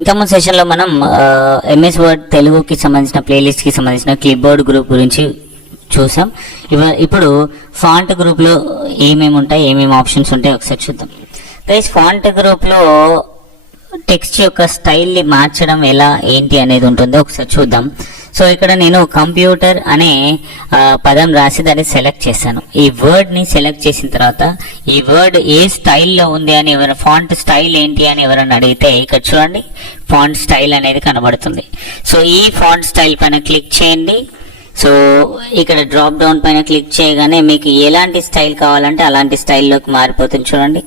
ఇంతకుముందు సెషన్లో మనం ఎంఎస్ వర్డ్ తెలుగుకి సంబంధించిన ప్లేలిస్ట్కి సంబంధించిన క్లిప్బోర్డ్ గ్రూప్ గురించి చూసాం. ఇప్పుడు ఫాంట్ గ్రూప్లో ఏమేమి ఉంటాయి, ఏమేమి ఆప్షన్స్ ఉంటాయి ఒకసారి చూద్దాం. గైస్, ఫాంట్ గ్రూప్లో టెక్స్ట్ యొక్క స్టైల్ని మార్చడం ఎలా ఏంటి అనేది ఉంటుందో ఒకసారి చూద్దాం. సో ఇక్కడ నేను కంప్యూటర్ అనే పదం రాసి దాన్ని సెలెక్ట్ చేశాను. ఈ వర్డ్ని సెలెక్ట్ చేసిన తర్వాత ఈ వర్డ్ ఏ స్టైల్లో ఉంది అని ఫాంట్ స్టైల్ ఏంటి అని ఎవరైనా అడిగితే ఇక్కడ చూడండి ఫాంట్ స్టైల్ అనేది కనబడుతుంది. సో ఈ ఫాంట్ స్టైల్ పైన క్లిక్ చేయండి. సో ఇక్కడ డ్రాప్ డౌన్ పైన క్లిక్ చేయగానే మీకు ఎలాంటి స్టైల్ కావాలంటే అలాంటి స్టైల్లోకి మారిపోతుంది చూడండి.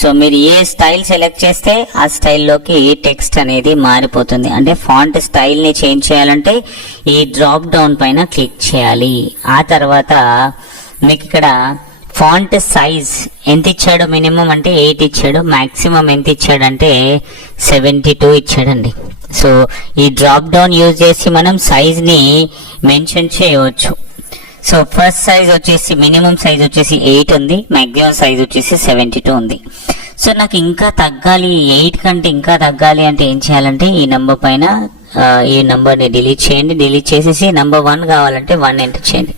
సో మీరు ఏ స్టైల్ సెలెక్ట్ చేస్తే ఆ స్టైల్లోకి టెక్స్ట్ అనేది మారిపోతుంది. అంటే ఫాంట్ స్టైల్ని చేంజ్ చేయాలంటే ఈ డ్రాప్ డౌన్ పైన క్లిక్ చేయాలి. ఆ తర్వాత మీకు ఇక్కడ ఫాంట్ సైజ్ ఎంత ఇచ్చాడు, మినిమం అంటే 8 ఇచ్చాడు, మాక్సిమం ఎంత ఇచ్చాడు అంటే 72 ఇచ్చాడండి. సో ఈ డ్రాప్ డౌన్ యూజ్ చేసి మనం సైజ్ని మెన్షన్ చేయవచ్చు. సో ఫస్ట్ సైజ్ వచ్చేసి మినిమం సైజ్ వచ్చేసి 8 ఉంది, మాక్సిమం సైజ్ వచ్చేసి 72 ఉంది. సో నాకు ఇంకా తగ్గాలి, 8 కంటే ఇంకా తగ్గాలి అంటే ఏం చేయాలంటే ఈ నెంబర్ పైన ఈ నెంబర్ని డిలీట్ చేయండి. డిలీట్ చేసేసి నెంబర్ 1 కావాలంటే 1 ఎంటర్ చేయండి.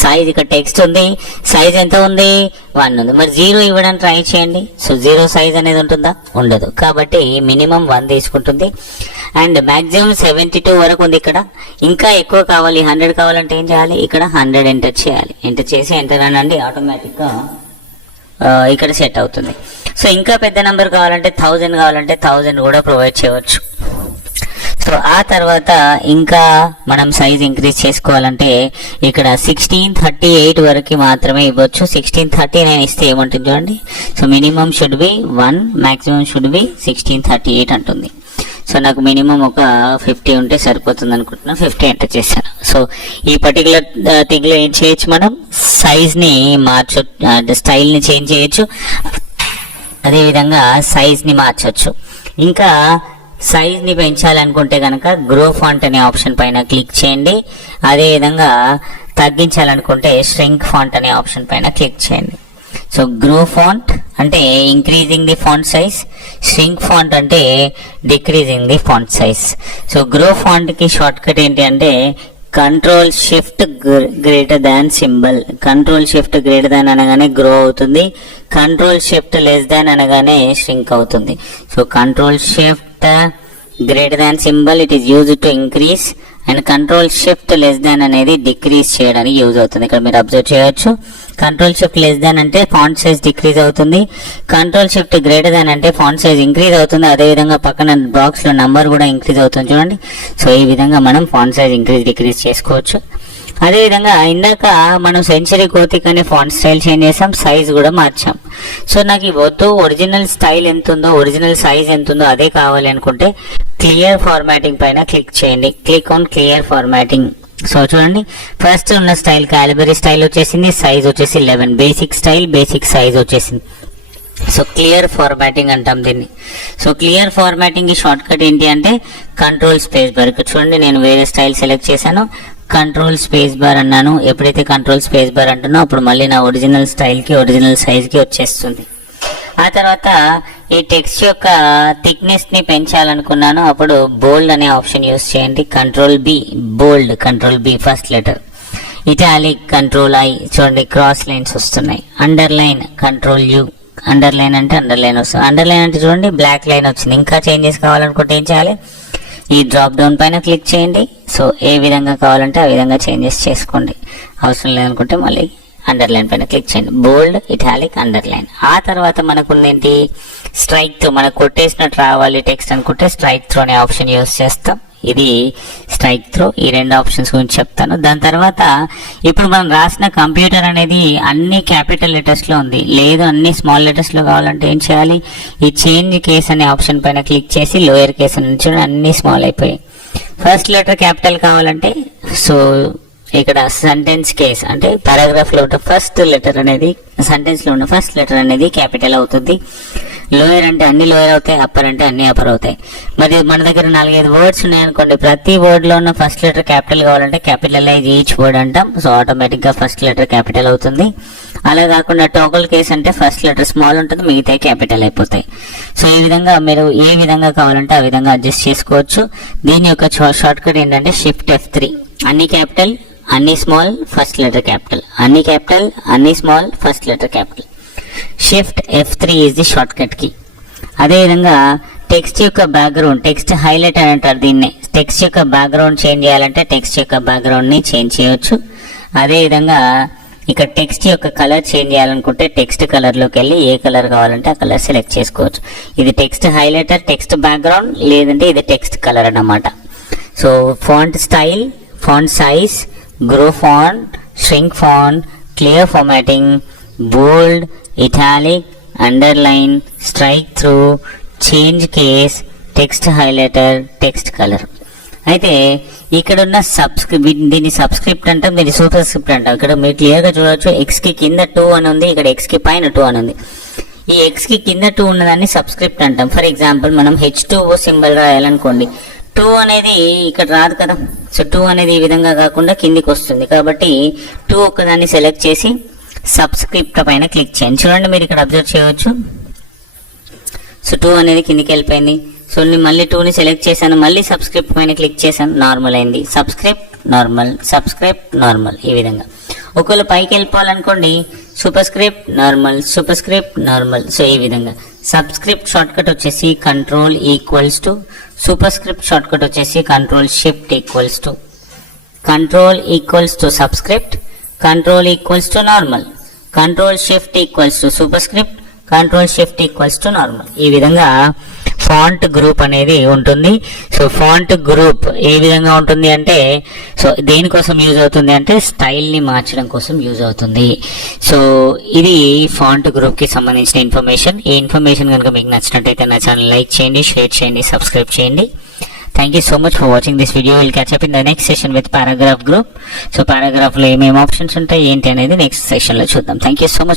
సైజ్ ఇక్కడ టెక్స్ట్ ఉంది, సైజ్ ఎంత ఉంది 1 ఉంది. మరి 0 ఇవ్వడానికి ట్రై చేయండి. సో 0 సైజ్ అనేది ఉంటుందా, ఉండదు. కాబట్టి మినిమం 1 తీసుకుంటుంది. అండ్ మాక్సిమం 72 వరకు ఉంది. ఇక్కడ ఇంకా ఎక్కువ కావాలి, 100 కావాలంటే ఏం చేయాలి, ఇక్కడ 100 ఎంటర్ చేయాలి. ఎంటర్ చేసి ఎంటర్ అనండి, ఆటోమేటిక్గా ఇక్కడ సెట్ అవుతుంది. సో ఇంకా పెద్ద నెంబర్ కావాలంటే 1000 కావాలంటే 1000 కూడా ప్రొవైడ్ చేయవచ్చు. సో ఆ తర్వాత ఇంకా మనం సైజ్ ఇంక్రీజ్ చేసుకోవాలంటే ఇక్కడ 1638 వరకు మాత్రమే ఇవ్వచ్చు. 1639 ఇస్తే ఏమంటుంది చూడండి. So minimum should be 1, maximum should be 1638 అంటుంది. సో నాకు మినిమం ఒక 50 ఉంటే సరిపోతుంది అనుకుంటున్నా, 50 ఎంటర్ చేశాను. సో ఈ పర్టికులర్ థింగ్లో ఏం చేయొచ్చు, మనం సైజ్ని మార్చొచ్చు, స్టైల్ని చేంజ్ చేయొచ్చు, అదేవిధంగా సైజ్ని మార్చొచ్చు. ఇంకా సైజ్ని పెంచాలనుకుంటే కనుక గ్రో ఫాంట్ అనే ఆప్షన్ పైన క్లిక్ చేయండి. అదేవిధంగా తగ్గించాలనుకుంటే ష్రింక్ ఫాంట్ అనే ఆప్షన్ పైన క్లిక్ చేయండి. సో గ్రో ఫాంట్ అంటే increasing the font size, shrink font అంటే decreasing the font size. So grow ఫాంట్కి షార్ట్ కట్ ఏంటి అంటే control shift greater than symbol. Control shift greater than అనగానే గ్రో అవుతుంది, కంట్రోల్ షిఫ్ట్ లెస్ దాన్ అనగానే shrink అవుతుంది. So control shift greater than symbol it is use to increase, and control shift less than అనేది decrease చేయడానికి use అవుతుంది. ఇక్కడ మీరు observe చేయొచ్చు, కంట్రోల్ షిఫ్ట్ లెస్ దాన్ అంటే ఫాంట్ సైజ్ డిక్రీజ్ అవుతుంది, కంట్రోల్ షిఫ్ట్ గ్రేటర్ దాన్ అంటే ఫాంట్ సైజ్ ఇంక్రీజ్ అవుతుంది. అదేవిధంగా పక్కన బాక్స్ లో నంబర్ కూడా ఇంక్రీజ్ అవుతుంది చూడండి. సో ఈ విధంగా మనం ఫాంట్ సైజ్ ఇంక్రీజ్ డిక్రీజ్ చేసుకోవచ్చు. అదేవిధంగా ఇందాక మనం సెంచరీ గోతిక్ అనే ఫాంట్ స్టైల్ చేంజ్ చేసాం, సైజ్ కూడా మార్చాం. సో నాకు ఈ వద్దు, ఒరిజినల్ స్టైల్ ఎంత ఉందో, ఒరిజినల్ సైజ్ ఎంత ఉందో అదే కావాలి అనుకుంటే క్లియర్ ఫార్మాటింగ్ పైన క్లిక్ చేయండి. Click on clear formatting. So చూడండి, ఫస్ట్ ఉన్న స్టైల్ క్యాలిబరీ స్టైల్ వచ్చేసింది, సైజ్ వచ్చేసి 11, బేసిక్ స్టైల్ బేసిక్ సైజ్ వచ్చేసింది. సో క్లియర్ ఫార్మాటింగ్ అంటాం దీన్ని. సో క్లియర్ ఫార్మాటింగ్ కి షార్ట్ కట్ ఏంటి అంటే కంట్రోల్ స్పేస్ బార్. ఇక్కడ చూడండి, నేను వేరే స్టైల్ సెలెక్ట్ చేశాను, కంట్రోల్ స్పేస్ బార్ అన్నాను. ఎప్పుడైతే కంట్రోల్ స్పేస్ బార్ అంటున్నా అప్పుడు మళ్ళీ నా ఒరిజినల్ స్టైల్ కి ఒరిజినల్ సైజ్ కి వచ్చేస్తుంది. ఆ తర్వాత ఈ టెక్స్ట్ యొక్క థిక్నెస్ ని పెంచాలనుకున్నాను, అప్పుడు బోల్డ్ అనే ఆప్షన్ యూస్ చేయండి. Control B, bold, control B first letter, italic control I, చూడండి క్రాస్ లైన్స్ వస్తున్నాయి. అండర్లైన్ కంట్రోల్ యూ, అండర్లైన్ అంటే అండర్లైన్ వస్తుంది, అండర్లైన్ అంటే చూడండి బ్లాక్ లైన్ వచ్చింది. ఇంకా చేంజెస్ కావాలనుకుంటే ఏం చేయాలి, ఈ డ్రాప్ డౌన్ పైన క్లిక్ చేయండి. సో ఏ విధంగా కావాలంటే ఆ విధంగా చేంజెస్ చేసుకోండి. అవసరం లేదనుకుంటే మళ్ళీ అండర్లైన్ పైన క్లిక్ చేయండి, బోల్డ్, ఇటాలిక్, అండర్లైన్. ఆ తర్వాత మనకున్నేంటి, స్ట్రైక్ త్రూ, మనకు కొట్టేసినట్టు రావాలి టెక్స్ట్ అనుకుంటే స్ట్రైక్ త్రూ అనే ఆప్షన్ యూస్ చేస్తాం. ఇది స్ట్రైక్ త్రూ. ఈ 2 ఆప్షన్స్ గురించి చెప్తాను. దాని తర్వాత ఇప్పుడు మనం రాసిన కంప్యూటర్ అనేది అన్ని క్యాపిటల్ లెటర్స్ లో ఉంది, లేదు అన్ని స్మాల్ లెటర్స్ లో కావాలంటే ఏం చేయాలి, ఈ చేంజ్ కేస్ అనే ఆప్షన్ పైన క్లిక్ చేసి లోయర్ కేస్ నుంచి అన్ని స్మాల్ అయిపోయాయి. ఫస్ట్ లెటర్ క్యాపిటల్ కావాలంటే సో ఇక్కడ సెంటెన్స్ కేస్ అంటే పారాగ్రాఫ్ లో ఉన్న ఫస్ట్ లెటర్ అనేది, సెంటెన్స్ లో ఉన్న ఫస్ట్ లెటర్ అనేది క్యాపిటల్ అవుతుంది. లోయర్ అంటే అన్ని లోయర్ అవుతాయి, అప్పర్ అంటే అన్ని అప్పర్ అవుతాయి. మరి మన దగ్గర 4-5 వర్డ్స్ ఉన్నాయనుకోండి, ప్రతి వర్డ్ లో ఉన్న ఫస్ట్ లెటర్ క్యాపిటల్ కావాలంటే క్యాపిటలైజ్ ఈచ్ వర్డ్ అంటాం. సో ఆటోమేటిక్ గా ఫస్ట్ లెటర్ క్యాపిటల్ అవుతుంది. అలా కాకుండా టోగల్ కేస్ అంటే ఫస్ట్ లెటర్ స్మాల్ ఉంటుంది, మిగతా క్యాపిటల్ అయిపోతాయి. సో ఈ విధంగా మీరు ఏ విధంగా కావాలంటే ఆ విధంగా అడ్జస్ట్ చేసుకోవచ్చు. దీని యొక్క షార్ట్ కట్ ఏంటంటే షిఫ్ట్ F3. అన్ని క్యాపిటల్, అన్ని స్మాల్, ఫస్ట్ లెటర్ క్యాపిటల్, అన్ని క్యాపిటల్, అన్ని small, first letter capital. Shift F3 is the shortcut key. అదేవిధంగా టెక్స్ట్ యొక్క బ్యాక్గ్రౌండ్, టెక్స్ట్ హైలైట్ అని అంటారు దీన్ని. టెక్స్ట్ యొక్క బ్యాక్గ్రౌండ్ చేంజ్ చేయాలంటే టెక్స్ట్ యొక్క బ్యాక్గ్రౌండ్ ని చేంజ్ చేయవచ్చు. అదేవిధంగా ఇక్కడ టెక్స్ట్ యొక్క కలర్ చేంజ్ చేయాలనుకుంటే టెక్స్ట్ కలర్ లోకి వెళ్ళి ఏ కలర్ కావాలంటే ఆ కలర్ సెలెక్ట్ చేసుకోవచ్చు. ఇది టెక్స్ట్ హైలైటర్, టెక్స్ట్ బ్యాక్గ్రౌండ్, లేదంటే ఇది టెక్స్ట్ కలర్ అన్నమాట. So font style, font size, grow font, shrink font, clear formatting, bold, italic, underline, strike through, change case, text highlighter, text color. అయితే ఇక్కడ ఉన్న దీన్ని సబ్స్క్రిప్ట్ అంటాం, దీన్ని సూపర్ స్క్రిప్ట్ అంటాం. ఇక్కడ మీరు క్లియర్ గా చూడవచ్చు, ఎక్స్ కి కింద 2 అని ఉంది, ఇక్కడ ఎక్స్ కి పైన 2 అని ఉంది. ఈ ఎక్స్ కి కింద 2 ఉన్నదాన్ని సబ్స్క్రిప్ట్ అంటాం. ఫర్ ఎగ్జాంపుల్ మనం H2O సింబల్ రాయాలనుకోండి, 2 అనేది ఇక్కడ రాదు కదా. సో 2 అనేది ఈ విధంగా కాకుండా కిందికి వస్తుంది, కాబట్టి 2 ఒక్కదాన్ని సెలెక్ట్ చేసి సబ్స్క్రిప్ట్ పైన క్లిక్ చేయండి. చూడండి, మీరు ఇక్కడ అబ్జర్వ్ చేయవచ్చు. సో 2 అనేది కిందికి వెళ్ళిపోయింది. సో నేను మళ్ళీ 2ని సెలెక్ట్ చేశాను, మళ్ళీ సబ్స్క్రిప్ట్ పైన క్లిక్ చేశాను, నార్మల్ అయింది. Subscript normal, subscript normal. ఈ విధంగా ఒకవేళ పైకి వెళ్ళిపోవాలనుకోండి, superscript normal, superscript normal. So ఈ విధంగా సబ్స్క్రిప్ట్ షార్ట్ కట్ వచ్చేసి control equals to, superscript shortcut వచ్చేసి control shift equals to, control equals to subscript, control equals to normal, control shift equals to superscript, control shift equals to normal. ఈ విధంగా font group అనేది ఉంటుంది. So font group A విధంగా ఉంటుంది అంటే, so దేనికోసం use అవుతుంది అంటే స్టైల్ ని మార్చడం కోసం యూజ్ అవుతుంది. సో ఇది ఫాంట్ గ్రూప్ కి సంబంధించిన ఇన్ఫర్మేషన్. ఈ ఇన్ఫర్మేషన్ కనుక మీకు నచ్చినట్టయితే నా ఛానల్ లైక్ చేయండి, షేర్ చేయండి, సబ్స్క్రైబ్ చేయండి. Thank you so much for watching this video. We'll catch up in the next session with paragraph group. So paragraph లో ఏమేమి ఆప్షన్స్ ఉంటాయి ఏంటి అనేది నెక్స్ట్ సెషన్ లో చూద్దాం. Thank you so much.